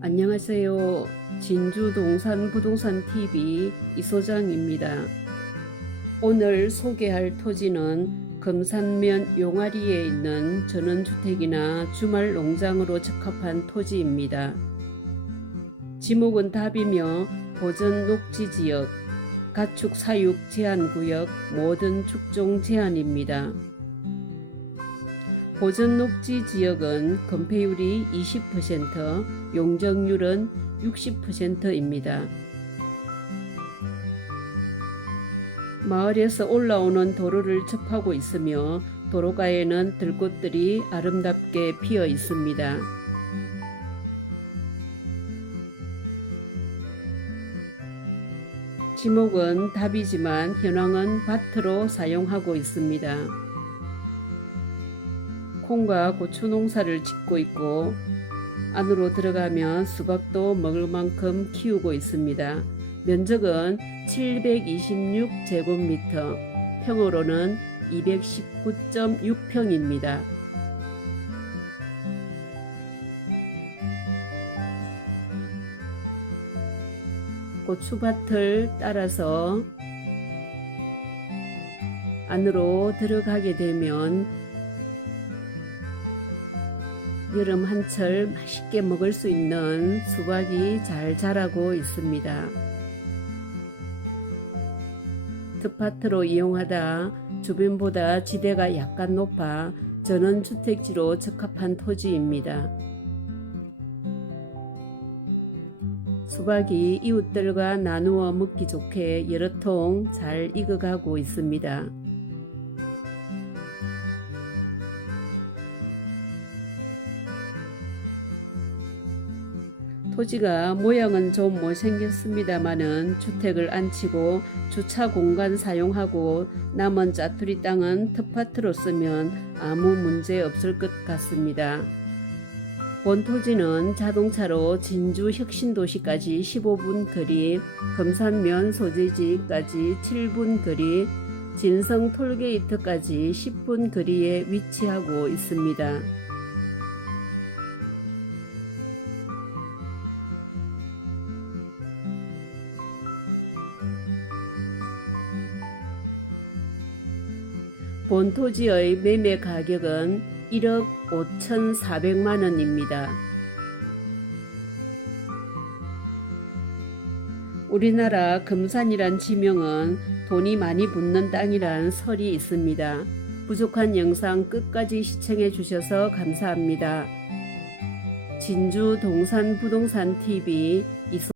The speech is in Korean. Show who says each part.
Speaker 1: 안녕하세요. 진주 동산 부동산 TV 이 소장입니다. 오늘 소개할 토지는 금산면 용아리에 있는 전원주택이나 주말 농장으로 적합한 토지입니다. 지목은 답이며 보전 녹지 지역, 가축 사육 제한 구역, 모든 축종 제한입니다. 보전 녹지 지역은 건폐율이 20%, 용적률은 60%입니다. 마을에서 올라오는 도로를 접하고 있으며 도로가에는 들꽃들이 아름답게 피어 있습니다. 지목은 답이지만 현황은 밭으로 사용하고 있습니다. 콩과 고추 농사를 짓고 있고 안으로 들어가면 수박도 먹을 만큼 키우고 있습니다. 면적은 726제곱미터, 평으로는 219.6평입니다. 고추밭을 따라서 안으로 들어가게 되면 여름 한철 맛있게 먹을 수 있는 수박이 잘 자라고 있습니다. 텃밭으로 이용하다 주변보다 지대가 약간 높아 전원주택지로 적합한 토지입니다. 수박이 이웃들과 나누어 먹기 좋게 여러 통 잘 익어가고 있습니다. 토지가 모양은 좀 못생겼습니다마는 주택을 안치고 주차 공간 사용하고 남은 짜투리 땅은 텃밭으로 쓰면 아무 문제 없을 것 같습니다. 본 토지는 자동차로 진주 혁신도시까지 15분 거리, 금산면 소재지까지 7분 거리, 진성 톨게이트까지 10분 거리에 위치하고 있습니다. 본 토지의 매매 가격은 1억 5,400만 원입니다. 우리나라 금산이란 지명은 돈이 많이 붙는 땅이란 설이 있습니다. 부족한 영상 끝까지 시청해 주셔서 감사합니다. 진주 동산 부동산 TV 이소